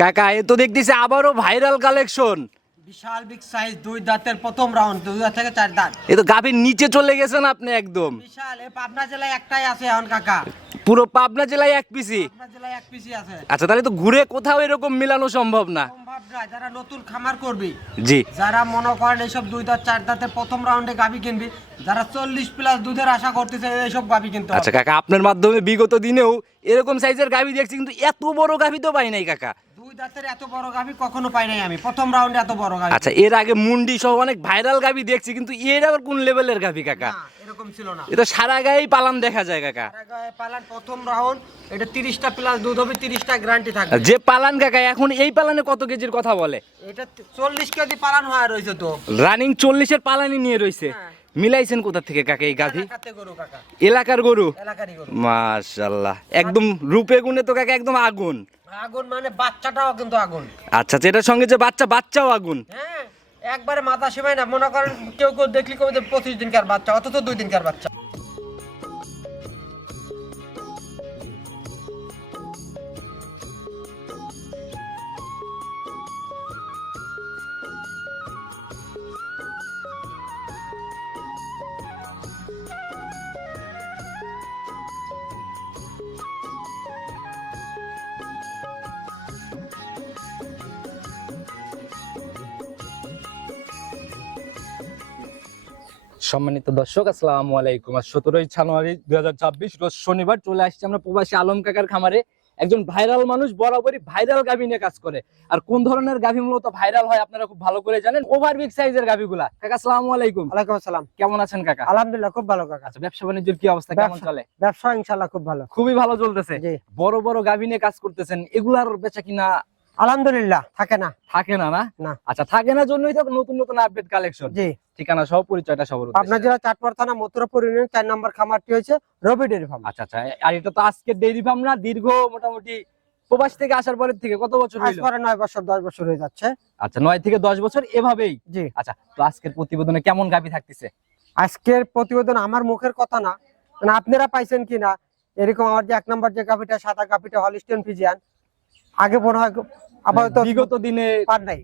কাকা এ তো দেখতেছি আবারও ভাইরাল কালেকশন। বিশাল বিগ সাইজ, দুই দাঁতের প্রথম রাউন্ড, 2 দাঁত থেকে 4 দাঁত। এ তো গাভীর নিচে চলে গেছেন আপনি একদম। বিশাল, এই পাবনা জেলায় একটাই আছে এখন কাকা। পুরো পাবনা জেলায় এক পিসি। পাবনা জেলায় এক পিসি আছে। আচ্ছা, তাহলে তো ঘুরে কোথাও এরকম মিলানো সম্ভব না। সম্ভব না, যারা নতুন খামার করবি, জি, যারা মনে করেন এইসব 2 দাঁত 4 দাঁতের প্রথম রাউন্ডে গাভী কিনবি, যারা 40 প্লাস দুধের আশা করতেছে এইসব গাভী কিনতে আচ্ছা হবে। কাকা, আপনার মাধ্যমে বিগত দিনেও এরকম সাইজের গাভী দেখছি, কিন্তু এত বড় গাভী তো পাই নাই কাকা। 2 দাঁতের এত বড় গাভী কখনো পাই নাই আমি, প্রথম রাউন্ডে এত বড় গাভী। আচ্ছা, এর আগে মুন্ডি সহ অনেক ভাইরাল গাভী দেখছি, কিন্তু এর আবার কোন লেভেলের গাভী কাকা? না, এরকম ছিল না। এটা সারা গায়েই পালান দেখা যায় কাকা। টাকায় পালান প্রথম রাউন্ড, এটা 30টা প্লাস দুধ হবে, 30টা গ্যারান্টি থাকবে। আর যে পালান কাকা, এখন এই পালানে কত কেজির কথা বলে? এটা 40 কেজি পালান হয়ে রয়েছে তো। রানিং 40-এর পালানি নিয়ে রয়েছে। হ্যাঁ। মিলাইছেন কোথা থেকে কাকা এই গাভী? এলাকাতে গরু কাকা, এলাকার গরু। এলাকারই গরু। মাশাআল্লাহ, একদম রূপে গুণে তো কাকা একদম আগুন। আগুন মানে বাচ্চাটাও কিন্তু আগুন। আচ্ছা, যেটার সঙ্গে যে বাচ্চাও আগুন। হ্যাঁ, একবারে মাথা সেমাই না, মনে করেন কেউ কেউ দেখলি কবে 25 দিনকার বাচ্চা, অথচ 2 দিনকার বাচ্চা। সম্মানিত দর্শক, আসসালামু আলাইকুম। আজ 17ই জানুয়ারি 2024 রোজ শনিবার চলে আসছে আমরা প্রবাসী আলম কাকার খামারে। একজন ভাইরাল মানুষ বরাবরই ভাইরাল গাভী নিয়ে কাজ করে। আর কোন ধরনের গাভী মূলত ভাইরাল হয় আপনারা খুব ভালো করে জানেন, ওভার বিগ সাইজের গাভীগুলা। কাকা আসসালামু আলাইকুম। ওয়ালাইকুম আসসালাম। কেমন আছেন কাকা? আলহামদুলিল্লাহ খুব ভালো কাকা। আচ্ছা, ব্যবসা বাণিজ্যের কি অবস্থা, কেমন চলে? ব্যবসা ইনশাআল্লাহ খুব ভালো। খুবই ভালো চলতেছে। জি, বড় বড় গাভী নিয়ে কাজ করতেছেন, এগুলার বেচা কিনা আলহামদুলিল্লাহ থাকে না। থাকে না? না না। আচ্ছা, থাকে না জন্যই তো নতুন নতুন আপডেট কালেকশন। জি, ঠিকানা সহ পরিচয়টা সবার উদ্দেশ্যে। পাবনা জেলা চাটপাড়া থানা মথুরাপুর ইউনিয়ন 4 নম্বর খামারটি হয়েছে রবি ডেয়ারি ফার্ম। আচ্ছা আচ্ছা, আর এটা তো আজকের ডেইরি ফার্ম না, দীর্ঘ মোটামুটি প্রবাস থেকে আসার পরের থেকে কত বছর আজ হইলো? পরে 9 বছর 10 বছর হয়ে যাচ্ছে। আচ্ছা, 9 থেকে 10 বছর এভাবেই। জি, আচ্ছা, তো আজকের প্রতিবেদনে কেমন গাভী থাকতেছে? আজকের প্রতিবেদন আমার মুখের কথা না, মানে আপনারা পাইছেন কিনা এরকম। আমার যে 1 নম্বর যে গাভিটা, সাদা গাভিটা হলিস্টিয়ান ফিজিয়ান, আগে মনে হয় আপাতত বিগত দিনে পার নাই।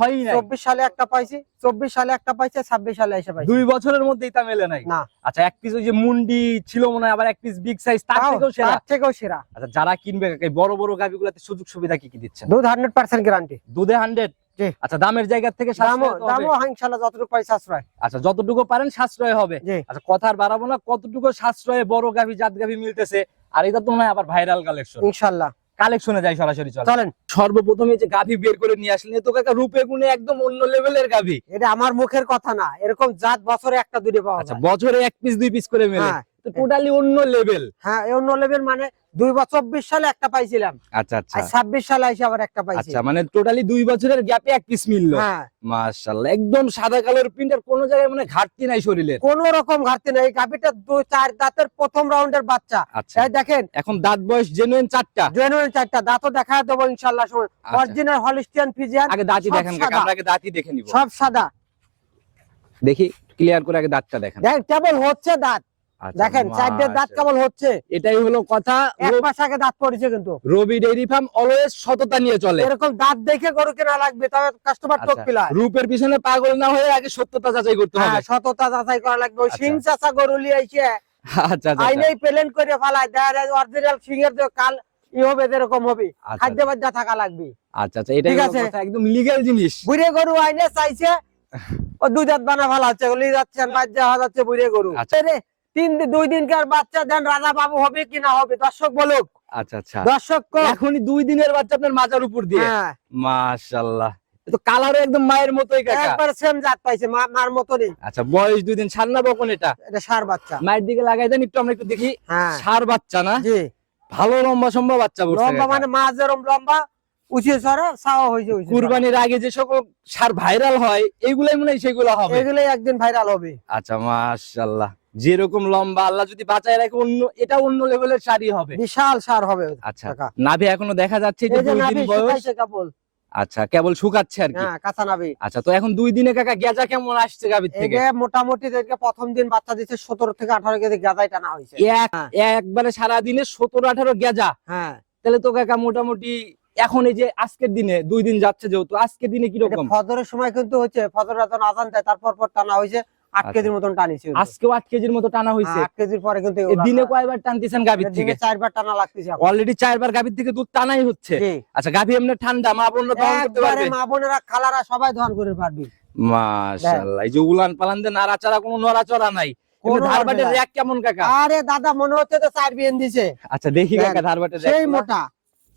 হয়ই নাই। 24 সালে একটা পাইছি, 24 সালে একটা পাইছে, 26 সালে এসে পাইছি। 2 বছরের মধ্যেই তা মেলে নাই। না, আচ্ছা, এক পিস ওই যে মুন্ডি ছিল মনে হয়, আবার এক পিস বিগ সাইজ, তার থেকেও সেরা। তার থেকেও সেরা। আচ্ছা, যারা কিনবে কাকা, এই বড় বড় গাভীগুলোতে সুযোগ সুবিধা কি কি দিচ্ছেন? দুধ 100% গ্যারান্টি। দুধে 100? জি। আচ্ছা, দামের জায়গা থেকে দামও সাশ্রয় তো হবে? দামও ইনশাআল্লাহ যতটুকু পাই সাশ্রয়। আচ্ছা, যতটুকু পারেন সাশ্রয় হবে। জি, আচ্ছা, কথা আর বাড়াবো না, কতটুকু সাশ্রয়ে বড় গাভী জাত গাভী মিলতেছে। আর এটা তো মনে হয় আবার ভাইরাল কালেকশন। ইনশাআল্লাহ কালেকশনে যাই সরাসরি, চলেন। চলেন। সর্বপ্রথমে যে গাভী বের করে নিয়ে আসলেন, এ তো কাকা রূপে গুণে একদম অন্য লেভেলের গাভী। এটা আমার মুখের কথা না, এরকম জাত বছরে একটা দুইটা পাওয়া আচ্ছা, যায়। বছরে এক পিস 2 পিস করে মেলে, হ্যাঁ, তো টোটালি অন্য লেভেল। হ্যাঁ, এই অন্য লেভেল মানে 24 সালে একটা পাইছিলাম, আচ্ছা আচ্ছা আর 26 সালে এসে আবার একটা পাইছি। আচ্ছা, মানে টোটালি 2 বছরের গ্যাপে এক পিস মিললো। হ্যাঁ, মাশাআল্লাহ, একদম সাদা কালোর প্রিন্ট, আর কোনো জায়গায় মানে ঘাটতি নাই শরীরের। কোন রকম ঘাটতি নেই। গাভিটা 2-4 দাঁতের প্রথম রাউন্ডের বাচ্চা। আচ্ছা, এই দেখেন, এখন দাঁত বয়স জেনুইন 4টা। জেনুইন 4টা দাঁতও দেখা দেবো ইনশাআল্লাহ। আচ্ছা। অরিজিনাল হলিস্টিয়ান ফিজিয়ান, আগে দাঁতই সব দেখেন কাকা, সাদা। আমরা আগে দাঁতই দেখে নিব। সব সাদা। দেখি ক্লিয়ার করে আগে দাঁতটা দেখেন। দেখেন কেবল হচ্ছে দাঁত, আচ্ছা, দেখেন সাইডের দাঁত মাশাআল্লাহ। কেবল হচ্ছে। এটাই হলো কথা। এক মাস আগে দাঁত পড়েছে কিন্তু। রবি ডেইরি ফার্ম অলওয়েজ সততা নিয়ে চলে। এরকম দাঁত দেখে গরু কেনা লাগবে, তবে কাস্টমার টোপ আচ্ছা, পিলায়। রূপের পিছনে পাগল না হয়ে আগে সত্যতা যাচাই করতে হবে। হ্যাঁ, সততা যাচাই করা লাগবে। ওই আচ্ছা। সিং চাচা গরু লিয়ে আইছে, আচ্ছা আচ্ছা আইনেই প্লেন করে ফালায় দেয়। অরিজিনাল সিং এর যে কাল ই হবে, এরকম হবে। আচ্ছা, খাদ্য বাজ্যা থাকা লাগবে। আচ্ছা আচ্ছা, এটাই ঠিক হলো আছে। কথা, একদম লিগ্যাল জিনিস। বুড়ে গরু আইনে চাইছে, ও 2 দাঁত বানা ফালা হচ্ছে, লিয়ে যাচ্ছেন বাজ্যা হওয়া যাচ্ছে বুড়ে গরু। আচ্ছা। রে 2 দিনকার বাচ্চা দেন, রাজা বাবু হবে কি না হবে দর্শক বলুক। আচ্ছা আচ্ছা, দর্শক এখনই 2 দিনের বাচ্চা আপনার মাজার উপর দিয়ে। হ্যাঁ, মাশাআল্লাহ, এ তো কালারও একদম মায়ের মতোই কাকা। একবার সেম জাত পাইছে, মার মতনই। আচ্ছা, বয়স 2 দিন, ছাড় না বকন এটা? এটা সার বাচ্চা। মায়ের দিকে লাগাই দেন একটু, আমরা একটু দেখি। হ্যাঁ, সার বাচ্চা না? জি। ভালো লম্বা সম্ভব বাচ্চা বলছে লম্বা কাকা। মানে মা যেরকম লম্বা, উঁচিয়ে সরে ছাওয়া হয়েছে। কুরবানির আগে যে সকল সার ভাইরাল হয়, এইগুলাই মনে হয় সেগুলো হবে। এগুলোই একদিন ভাইরাল হবে। আচ্ছা, মাশাআল্লাহ, যেরকম লম্বা আল্লাহ যদি বাঁচায় রাখে, এটা অন্য লেভেলের শাড়ি হবে। বিশাল সার হবে। আচ্ছা, কাকা, নাভি এখনো দেখা যাচ্ছে যে এই যে 2 নাভি দিন বয়স। শুকাইছে কেবল। আচ্ছা, কেবল শুকাচ্ছে আর কি। হ্যাঁ, কাঁচা নাভি। আচ্ছা, তো এখন 2 দিনে কাকা গেজা কেমন আসছে গাভীর থেকে? এগে মোটামুটি দেখে প্রথম দিন বাচ্চা দিচ্ছে 17 থেকে 18 কেজি গাদাই টানা হয়েছে। একবারে সারা দিনে 17-18 গেজা। হ্যাঁ, তাহলে তো কাকা মোটামুটি এখন এই যে আজকের দিনে 2 দিন যাচ্ছে যেহেতু আজকের দিনে কি এটা রকম? ফজরের সময় কিন্তু হচ্ছে, ফজর যখন আজান দেয় তারপর পর টানা হয়েছে 8 আচ্ছা। কেজির মতন টানিছে কিন্তু। আজকেও 8 কেজির মতো টানা হইছে। 8 কেজির পরে কিন্তু এই দিনে কয়বার টানতেছেন গাভীর থেকে? দিনে 4 বার টানা লাগতেছে এখন। অলরেডি 4 বার গাভীর থেকে দুধ টানাই হচ্ছে। জি। আচ্ছা, গাভী এমনি ঠান্ডা, মা বোনরা দহন করতে একবারে পারবে? মা বোনেরা খালারা সবাই দহন করে পারবি। মাশাআল্লাহ, এই যে উলান পালান দিয়ে নাড়াচাড়া, কোনো নড়াচড়া নাই। কোনো ধারবাটের নড়াচড়া। র‍্যাক কেমন কাকা? আরে দাদা মনে হচ্ছে তো 4 বিএন দিছে। আচ্ছা দেখি দেন, কাকা ধারবাটের সেই র‍্যাক মোটা।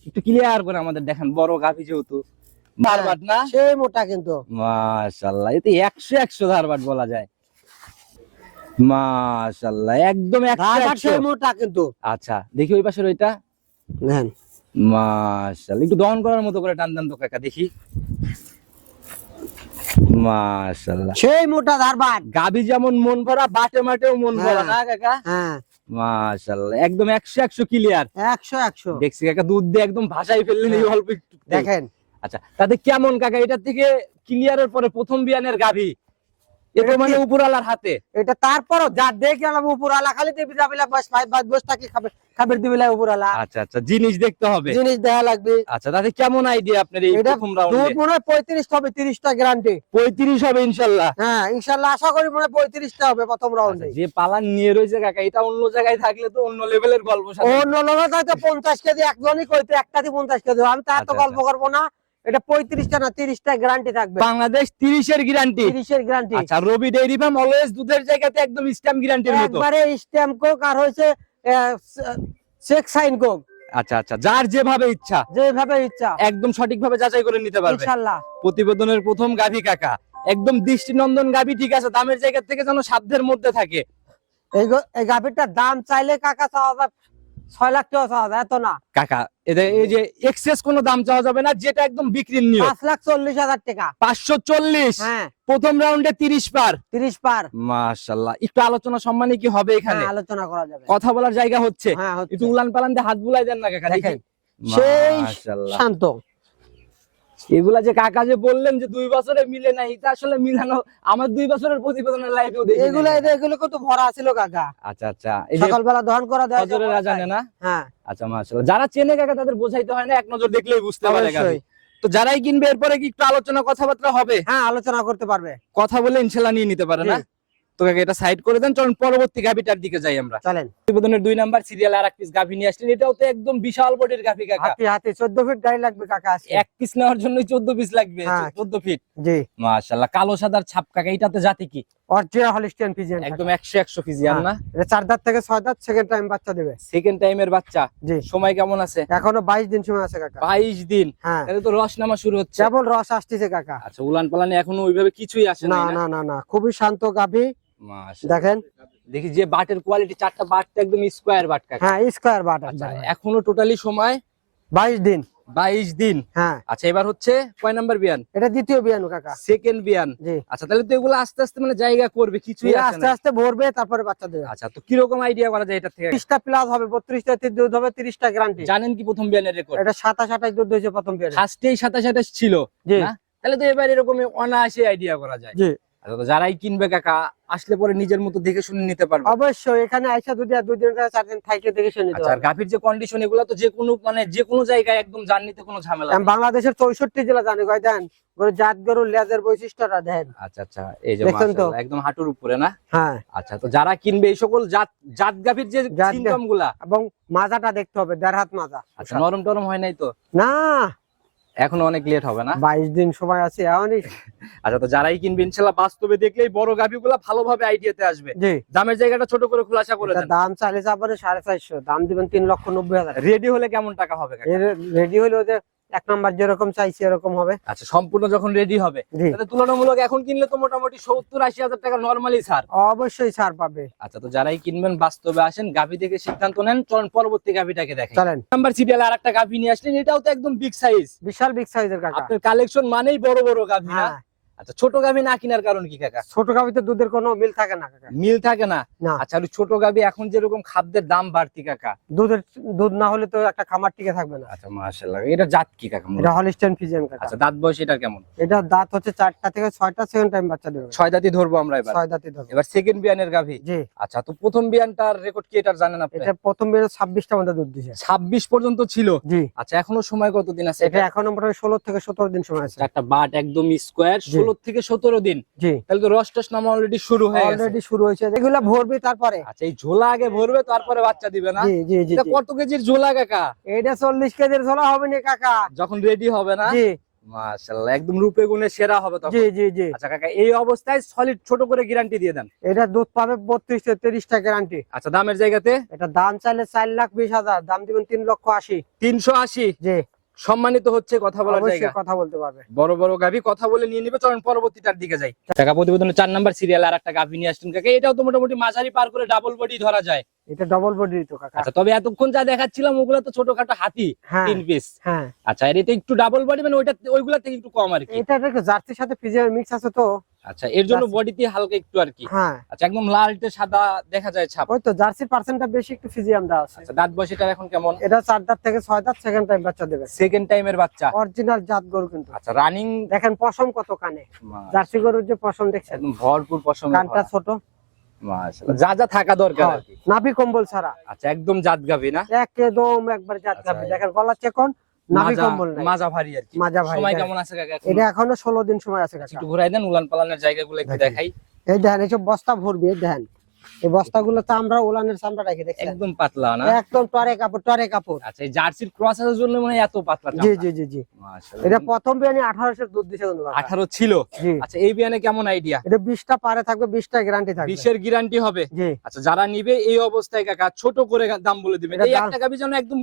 একটু ক্লিয়ার করে আমাদের দেখান, বড় গাভী যেহেতু। ধারবাট না? সেই মোটা কিন্তু। মাশাআল্লাহ, এতে 100 ধারবাট বলা যায়। মাশাআল্লাহ, একদম 100 সেই মোটা কিন্তু। আচ্ছা দেখি ওই পাশের ওইটা। দেন মাশাআল্লাহ, একটু দহন করার মতো করে টান দেন তো কাকা দেখি। মাশাআল্লাহ, সেই মোটা ধারবাট। গাভী যেমন মন ভরা, বাটে মাটেও মন ভরা না কাকা? হ্যাঁ মাশাআল্লাহ, একদম 100 ক্লিয়ার। 100 দেখছি কাকা দুধ দিয়ে একদম ভাষাই ফেললেন এই অল্প একটু। দেখেন আচ্ছা, তাতে কেমন কাকা এটার থেকে ক্লিয়ারের পরে প্রথম বিয়ানের গাভী? এ তো মানে উপরালার হাতে। এটা তারপরও যা দেখে গেলাম উপরালা খালি দেবি যাবিলা বাস 5 বসটাকে খাবার দিবিলা উপরালা। আচ্ছা আচ্ছা, জিনিস দেখতে হবে। জিনিস দেখা লাগবে। আচ্ছা, তাতে কেমন আইডিয়া আপনার এই এটা প্রথম দুধ রাউন্ডে? মনে হয় 35 হবে, 30টা গ্যারান্টি। 35 হবে ইনশাআল্লাহ। হ্যাঁ ইনশাআল্লাহ আশা করি মনে হয় 35টা হবে প্রথম রাউন্ডে। যে পালান নিয়ে রয়েছে কাকা, এটা অন্য জায়গায় থাকলে তো অন্য লেভেলের গল্প সাথে। অন্য লোক হয়তো 50 কেজি একজনই কইতে, একটাতে 50 কেজি। আমি তো এত আচ্ছা, গল্প করবো না। এটা 35টা না 30টা গ্যারান্টি থাকবে। বাংলাদেশ 30 এর গ্যারান্টি। 30 এর গ্যারান্টি। আচ্ছা, রবি ডেইরি ফার্ম অলওয়েজ দুধের জায়গাতে একদম স্ট্যাম্প গ্যারান্টির মতো। একবারে স্ট্যাম্প কোক আর হইছে চেক সাইন কোক। আচ্ছা আচ্ছা, যার যেভাবে ইচ্ছা যেভাবে ইচ্ছা একদম সঠিকভাবে যাচাই করে নিতে পারবে। ইনশাআল্লাহ। প্রতিবেদনের প্রথম গাভী কাকা, একদম দৃষ্টিনন্দন গাভী, ঠিক আছে, দামের জায়গা থেকে যেন সাধ্যের মধ্যে থাকে। এই গাভীটার দাম চাইলে কাকা 6 লাখ টাকা চাওয়া যায়, এত না। কাকা এই যে এক্সেস কোনো দাম চাওয়া যাবে না, যেটা একদম বিক্রির নিয়ম। 5,40,000 টাকা। 540। হ্যাঁ প্রথম রাউন্ডে 30 পার। 30 পার। মাশাআল্লাহ, একটু আলোচনা সম্মানে কি হবে এখানে? হ্যাঁ, আলোচনা করা যাবে। কথা বলার জায়গা হচ্ছে। হ্যাঁ হচ্ছে। একটু উলান পালান দিয়ে হাত বুলাই দেন না কাকা দেখি। দেখেন সেই মাশাআল্লাহ, শান্ত। এগুলা যে কাকা যে বললেন যে 2 বছরে মিলে না, এটা আসলে মিলানো আমার 2 বছরের প্রতিবেদনের লাইফেও দেখি। এগুলো কত ভরা ছিল কাকা। আচ্ছা আচ্ছা, এই যে সকালবেলা দহন করা দেয় ফজরের আজানে না? হ্যাঁ আচ্ছা মাশাআল্লাহ, যারা চেনে কাকা তাদের বোঝাইতে হয় না, এক নজর দেখলেই বুঝতে পারে গাভী। অবশ্যই। তো যারাই কিনবে এরপরে কি একটু আলোচনা কথাবার্তা হবে? হ্যাঁ আলোচনা করতে পারবে। কথা বলে ইনশাআল্লাহ নিয়ে নিতে পারে না? জি। তো কাকা এটা সাইড করে দেন, চলুন পরবর্তী গাভীটার দিকে যাই আমরা। চলেন। প্রতিবেদনের 2 নাম্বার সিরিয়ালে আরেক পিস গাভী নিয়ে আসলেন, এটাও তো একদম বিশাল বডির গাভী কাকা। হাতি হাতি 14 ফিট গাড়ি লাগবে কাকা আজকে। এক পিস নেওয়ার জন্যই 14 পিস লাগবে। হ্যাঁ। 14 ফিট। জি মাশাআল্লাহ, কালো সাদার ছাপ কাকা, এটাতে জাতি কি? Original Holstein Friesian. একদম 100 ফিজিয়ান না? এটা 4 দাঁত থেকে 6 দাঁত, সেকেন্ড টাইম বাচ্চা দেবে। সেকেন্ড টাইমের বাচ্চা। জি সময় কেমন আছে? এখনো 22 দিন সময় আছে কাকা। 22 দিন। হ্যাঁ তাহলে তো রস নামা শুরু হচ্ছে। কেবল রস আসতেছে কাকা। আচ্ছা, উলান পালানে এখনো ওইভাবে কিছুই আসে না নাই না? না না না, খুবই শান্ত গাভী। মাশাআল্লাহ, দেখেন দেখি যে বাটের কোয়ালিটি, চারটা বাটটা একদম স্কয়ার বাট কাকা। হ্যাঁ স্কয়ার বাট। আচ্ছা, এখনো টোটালি সময় 22 দিন। 22 দিন। হ্যাঁ আচ্ছা, এবার হচ্ছে কয় নাম্বার বিয়ান? এটা দ্বিতীয় বিয়ানু কাকা। সেকেন্ড বিয়ান। জি আচ্ছা, তাহলে তো এগুলো আস্তে আস্তে মানে জায়গা করবে, কিছুই এরা আসে আস্তে না। আস্তে ভরবে তারপরে বাচ্চা দেবে। আচ্ছা, তো কি রকম আইডিয়া করা যায় এটা থেকে? 30টা প্লাস হবে, 32টা দুধ হবে, 30টা গ্যারান্টি। জানেন কি প্রথম বিয়ানের রেকর্ড? এটা 27-28 দুধ হয়েছে প্রথম বিয়ানে। ফার্স্টেই 27 ছিল জি না? তাহলে তো এবার এরকম অনায়াসে আইডিয়া করা যায়। জি আচ্ছা, তো যারাই কিনবে কাকা আসলে পরে নিজের মতো দেখে শুনে নিতে পারবে। অবশ্যই। এখানে আইসা যদি আর 2 দিন 4 দিন থাইকে দেখে শুনে নিতে আচ্ছা, আর পারবে। গাভীর যে কন্ডিশন, এগুলো তো যে কোনো মানে যে কোনো জায়গায় একদম জার্নিতে কোনো ঝামেলা আমি নেই। বাংলাদেশের 64 জেলা জানি কয় দেন। গরু জাত গরুর লেজের বৈশিষ্ট্যটা দেন। আচ্ছা আচ্ছা, এই যে দেখছেন তো? মাশাআল্লাহ একদম হাঁটুর উপরে না? হ্যাঁ আচ্ছা, তো যারা কিনবে এই সকল জাত গাভীর যে জাত সিম্পটম গুলা, এবং মাজাটা দেখতে হবে, 1.5 হাত মাজা। আচ্ছা নরম টরম হয় নাই তো? না এখনো অনেক লেট হবে না? 22 দিন সময় আছে এখনই। আচ্ছা, তো যারাই কিনবে ইনশাআল্লাহ বাস্তবে দেখলেই বড় গাভীগুলা ভালোভাবে আইডিয়াতে আসবে। জি দামের জায়গাটা ছোট করে খোলাসা করে এটা দেন। দাম চাইলে যাবে 450, দাম দিবেন 3,90,000। রেডি হলে কেমন টাকা হবে কাকা? এর রেডি হলে ওদের 1 নাম্বার যেরকম চাইছি এরকম হবে। আচ্ছা, সম্পূর্ণ যখন রেডি হবে জি তাহলে তুলনামূলক এখন কিনলে তো মোটামুটি 70-80 হাজার টাকা নরমালি ছাড়। অবশ্যই ছাড় পাবে। আচ্ছা, তো যারাই কিনবেন বাস্তবে আসেন, গাভী থেকে সিদ্ধান্ত নেন। চলুন পরবর্তী গাভীটাকে দেখেন। চলেন। নাম্বার সিরিয়ালে আরেকটা গাভী নিয়ে আসলেন, এটাও তো একদম বিগ সাইজ। বিশাল বিগ সাইজের কাকা। আপনার কালেকশন মানেই বড় বড় গাভী না? হ্যাঁ আচ্ছা, ছোট গাভী না কেনার কারণ কি কাকা? ছোট গাভিতে দুধের কোনো মিল থাকে না কাকা। মিল থাকে না? না। আচ্ছা, আর ওই ছোট গাভী এখন যেরকম খাদ্যের দাম বাড়তি কাকা। দুধ না হলে তো একটা খামার টিকে থাকবে না। আচ্ছা, মাশাআল্লাহ। এটা জাত কি কাকা? এটা হলিস্টিয়ান ফ্রিজিয়ান কাকা। আচ্ছা, দাঁত বয়স এটা কেমন? এটা দাঁত হচ্ছে 4টা থেকে 6টা, সেকেন্ড টাইম বাচ্চা দেবে। 6 দাঁতই ধরবো আমরা এবার। 6 দাঁতই ধরবে। এবার সেকেন্ড বিয়ানের গাভী। জি। আচ্ছা, তো প্রথম বিয়ানটার রেকর্ড কি এটার জানেন আপনি? এটা প্রথম বের 26টা মধ্যে দুধ দিছে। 26 পর্যন্ত ছিল? জি। আচ্ছা, এখনো সময় কতদিন আছে? এটা এখনো মোটামুটি 16 থেকে 17 দিন সময় আছে। একটা বাট একদম স্কয়ার, 16 থেকে 17 দিন। জি। তাহলে তো রস টস নামা অলরেডি শুরু হয়ে গেছে। অলরেডি শুরু হয়েছে, এগুলো ভরবে তারপরে। আচ্ছা, এই ঝোলা আগে ভরবে তারপরে বাচ্চা দিবে না? জি জি জি। এটা কত কেজির ঝোলা কাকা? এটা 40 কেজির ঝোলা হবে না কাকা। যখন রেডি হবে না? জি। মাশাআল্লাহ, একদম রূপে গুণে সেরা হবে তখন। জি জি জি। আচ্ছা কাকা, এই অবস্থায় সলিড ছোট করে গ্যারান্টি দিয়ে দেন। এটা দুধ পাবে 32 থেকে 30টা গ্যারান্টি। আচ্ছা, দামের জায়গাতে? এটা দাম চাইলে 4,20,000, দাম দিবেন 3,80,000। 380? জি। সম্মানিত হচ্ছে, কথা বলার জায়গা। অবশ্যই কথা বলতে পারবে। বড় বড় গাভী কথা বলে নিয়ে নিবে। চলুন পরবর্তীটার দিকে যাই। কাকা, প্রতিবেদনের 4 নাম্বার সিরিয়াল আর একটা গাভী নিয়ে আসছেন কাকা। এটাও তো মোটামুটি মাঝারি পার করে ডাবল বডি ধরা যায়। এটা ডবল বডি তো কাকা। আচ্ছা, তবে এতক্ষণ যা দেখাচ্ছিলাম ওগুলা তো ছোটখাটো হাতি, হ্যাঁ 3 পিস। হ্যাঁ। আচ্ছা, আর এটা একটু ডাবল বডি, মানে ওইগুলা থেকে একটু কম আর কি। এটা একটা জার্সির সাথে ফ্রিজিয়ান মিক্স আছে তো। আচ্ছা, এর জন্য জার্সি। বডিতে হালকা একটু আর কি। হ্যাঁ। আচ্ছা, একদম লালটে সাদা দেখা যায় ছাপ। ওই তো জার্সির পার্সেন্টটা বেশি, একটু ফ্রিজিয়ান দেওয়া আছে। আচ্ছা, দাঁত বয়স এটার এখন কেমন? এটা 4 দাঁত থেকে 6 দাঁত, সেকেন্ড টাইম বাচ্চা দেবে। সেকেন্ড টাইমের বাচ্চা। অরিজিনাল জাত গরু কিন্তু। আচ্ছা, রানিং। দেখেন পশম কত কানে, জার্সি গরুর যে পশম দেখছেন, একদম ভরপুর পশমে কানটা ভরা। ছোট। মাশাআল্লাহ, যা যা থাকা দরকার আর কি। নাভি কম্বল ছাড়া আচ্ছা, একদম জাত গাভী না? একদম একবার জাত আচ্ছা, গাভী। দেখেন গলা চেকন, নাভি কম্বল নাই। মাজা ভারী আর কি। মাজা ভারী, সময় হ্যাঁ। কেমন আছে কাকা এখন? এটা এখনো 16 দিন সময় আছে কাকা। একটু ঘুরাই দেন, উলান পালানের জায়গাগুলো একটু দেখেন। দেখাই। এই দেখেন, এইসব বস্তা ভরবে, দেখেন এই বস্তাগুলো তো আমরা উলানের চামড়া রেখে দেখছেন, একদম পাতলা না? একদম টরে কাপড়, টরে কাপড়। আচ্ছা, এই জার্সির ক্রসের জন্য মানে এত পাতলা জি চামড়া। জি জি জি। মাশাআল্লাহ। এটা প্রথম বিয়ানে 18 দুধ দিছে কিন্তু কাকা। 18 ছিল? জি। আচ্ছা, এই বিয়ানে কেমন আইডিয়া? এটা 20টা পারে থাকবে, 20টা গ্যারান্টি থাকবে। 20 এর গ্যারান্টি হবে? জি। আচ্ছা, যারা নিবে এই অবস্থায় কাকা ছোট করে দাম বলে দিবেন। এটা এই দাম- একটা গাভী যেন একদম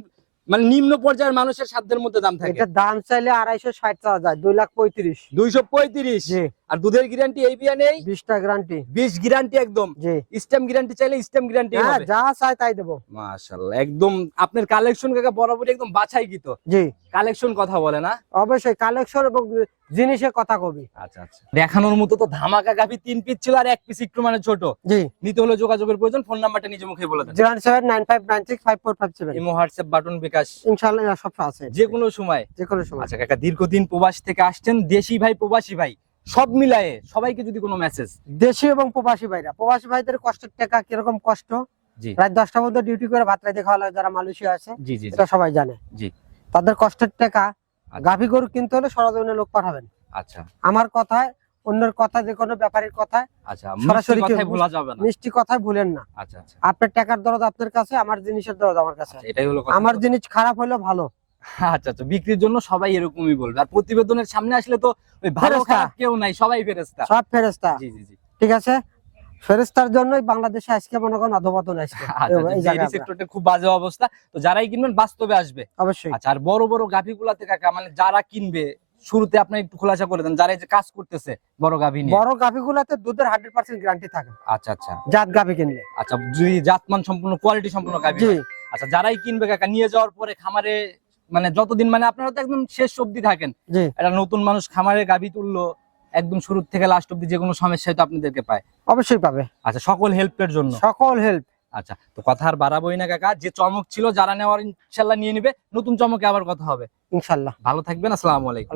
মানে নিম্ন পর্যায়ের মানুষের সাধ্যের মধ্যে দাম থাকে। এটা দাম চাইলে 260 চাওয়া যায়, 2,35,000। 235? জি। আর দুধের গ্যারান্টি এই বিয়ানে 20টা গ্যারান্টি। 20 গ্যারান্টি একদম। জি। স্টেম গ্যারান্টি চাইলে স্টেম গ্যারান্টি হ্যাঁ, হবে। যা চাই তাই দেবো। মাশাআল্লাহ, একদম আপনার কালেকশন কাকা বরাবরই একদম বাছাইকৃত। জি। কালেকশন কথা বলে না? অবশ্যই কালেকশন এবং জিনিসের কথা কবি। আচ্ছা আচ্ছা, দেখানোর মতো তো ধামাকা গাভী 3 পিস ছিল আর 1 পিস একটু মানে ছোট। জি। নিতে হলে যোগাযোগের প্রয়োজন। ফোন নাম্বারটা নিজে মুখে বলে দেন। 01795965457। ইমো, হোয়াটসঅ্যাপ, বাটন, বিকাশ ইনশাআল্লাহ সব আছে, যে কোনো সময়। যে কোনো সময়। আচ্ছা কাকা, দীর্ঘদিন প্রবাস থেকে আসছেন, দেশি ভাই প্রবাসী ভাই সব মিলায়ে সবাইকে যদি কোনো মেসেজ। দেশি এবং প্রবাসী ভাইরা, প্রবাসী ভাইদের কষ্টের টাকা কিরকম কষ্ট। জি রাত 10টা পর্যন্ত ডিউটি করে ভাত রাইতে খাওয়া লাগে যারা মালয়েশিয়া আছে, জি জি এটা সবাই জানে। জি। তাদের কষ্টের টাকা আচ্ছা। গাভী গরু কিনতে হলে সরজমিনে লোক পাঠাবেন। আচ্ছা আমার কথায়, অন্যের কথা, যে কোনো ব্যাপারীর কথায়, আচ্ছা, সরাসরি মিষ্টি কেউ কথাই ভোলা যাবে না। মিষ্টি কথায় ভুলেন না। আচ্ছা আচ্ছা আপনার টাকার দরদ আপনার কাছে, আমার জিনিসের দরদ আমার কাছে। আচ্ছা, এটাই হলো কথা। আমার জিনিস খারাপ হলেও ভালো। আচ্ছা আচ্ছা, বিক্রির জন্য সবাই এরকমই বলবে। আর প্রতিবেদনের সামনে আসলে তো ওই ভালো ফেরেশতা। খারাপ কেউ নাই, সবাই ফেরেশতা। সব ফেরেস্তা। জি জি জি। ঠিক আছে, ফেরেস্তার জন্যই বাংলাদেশে আজকে মনে করেন অধপতন আসছে। আচ্ছা, এই ডেইরি জায়গায় সেক্টরটা খুব বাজে অবস্থা। তো যারাই কিনবেন বাস্তবে আসবে। অবশ্যই। আচ্ছা, আর বড় বড় গাভীগুলাতে কাকা মানে যারা কিনবে, শুরুতে আপনি একটু খোলাসা করে দেন, যারা এই যে কাজ করতেছে বড় গাভী নিয়ে। বড় গাভীগুলাতে দুধের 100% গ্যারান্টি থাকে আচ্ছা আচ্ছা জাত গাভী কিনলে। আচ্ছা, যদি জাতমান সম্পূর্ণ, কোয়ালিটি সম্পূর্ণ গাভী জি। হয়। আচ্ছা, যারাই কিনবে কাকা নিয়ে যাওয়ার পরে খামারে মানে যতদিন মানে আপনারা তো একদম শেষ অবধি থাকেন। জি। একটা নতুন মানুষ খামারে গাভী তুললো, একদম শুরু থেকে লাস্ট অবধি যে কোনো সমস্যায় তো আপনাদেরকে পায়। অবশ্যই পাবে। আচ্ছা, সকল হেল্পের জন্য। সকল হেল্প। আচ্ছা, তো কথা আর বাড়াবোই না কাকা, যে চমক ছিল যারা নেওয়ার ইনশাল্লাহ নিয়ে নিবে। নতুন চমকে আবার কথা হবে ইনশাল্লাহ। ভালো থাকবেন। আসসালামু আলাইকুম।